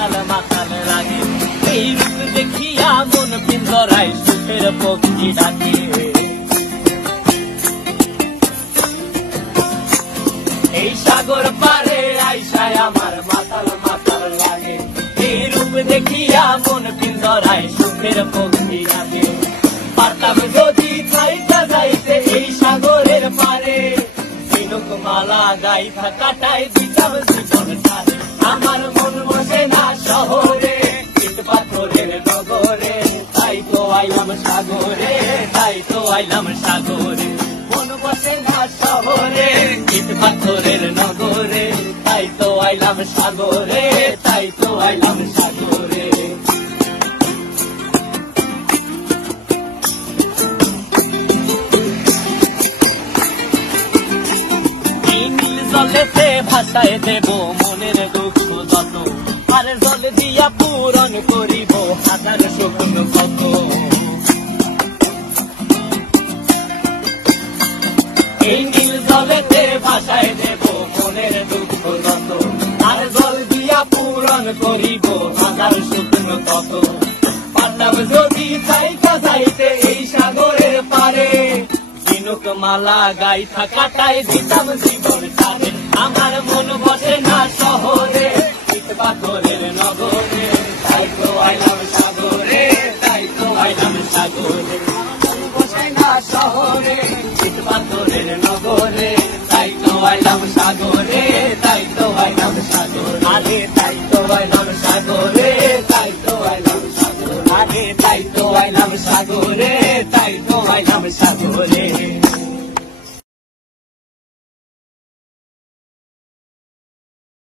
মাতাল মাতাল লাগে এই রূপ দেখিয়া মন পিঞ্জরায় সুখের পক্ষী ডাকে এই সাগর পারে আইসায় আমার মাতাল মাতাল লাগে এই রূপ দেখিয়া মন পিঞ্জরায় সুখের পক্ষী ডাকে পারতাম যদি চাইতে যাইতে এই সাগরের পারে ঝিনুক মালা গাইথা কাটাই দিতাম জীবন সারে আমার মন বসে না শহরে ইট পাথরের নগরে তাই তো আইলাম সাগরে তাই তো আইলাম সাগরে মন বসে না শহরে ইট পাথরের নগরে তাই তো আইলাম সাগরে তাই তো আইলাম সাগরে জলেতে ভাষায় দেব মনের দুঃখ যত আর জল দিয়া পূরণ করিব হাজার স্বপ্ন কত এই নীল জলেতে ভাষায় দেব মনের দুঃখ যত আর জল দিয়া পূরণ করিব হাজার স্বপ্ন কত পারতাম যদি চাইতে যাইতে এই সাগরের পারে ঝিনুক মালা গাইথা কাটাই দিতাম জীবন সারে আমার মন বসে না শহরে ইট পাথরের নগরে তাই তো আইলাম সাগরে তাই তো আইলাম সাগরে মন বসে না শহরে ইট পাথরের নগরে তাই তো আইলাম সাগরে তাই তো আইলাম সাগরে আরে তাই তো আইলাম সাগরে তাই তো আইলাম সাগরে আরে তাই তো আইলাম সাগরে তাই তো আইলাম সাগরে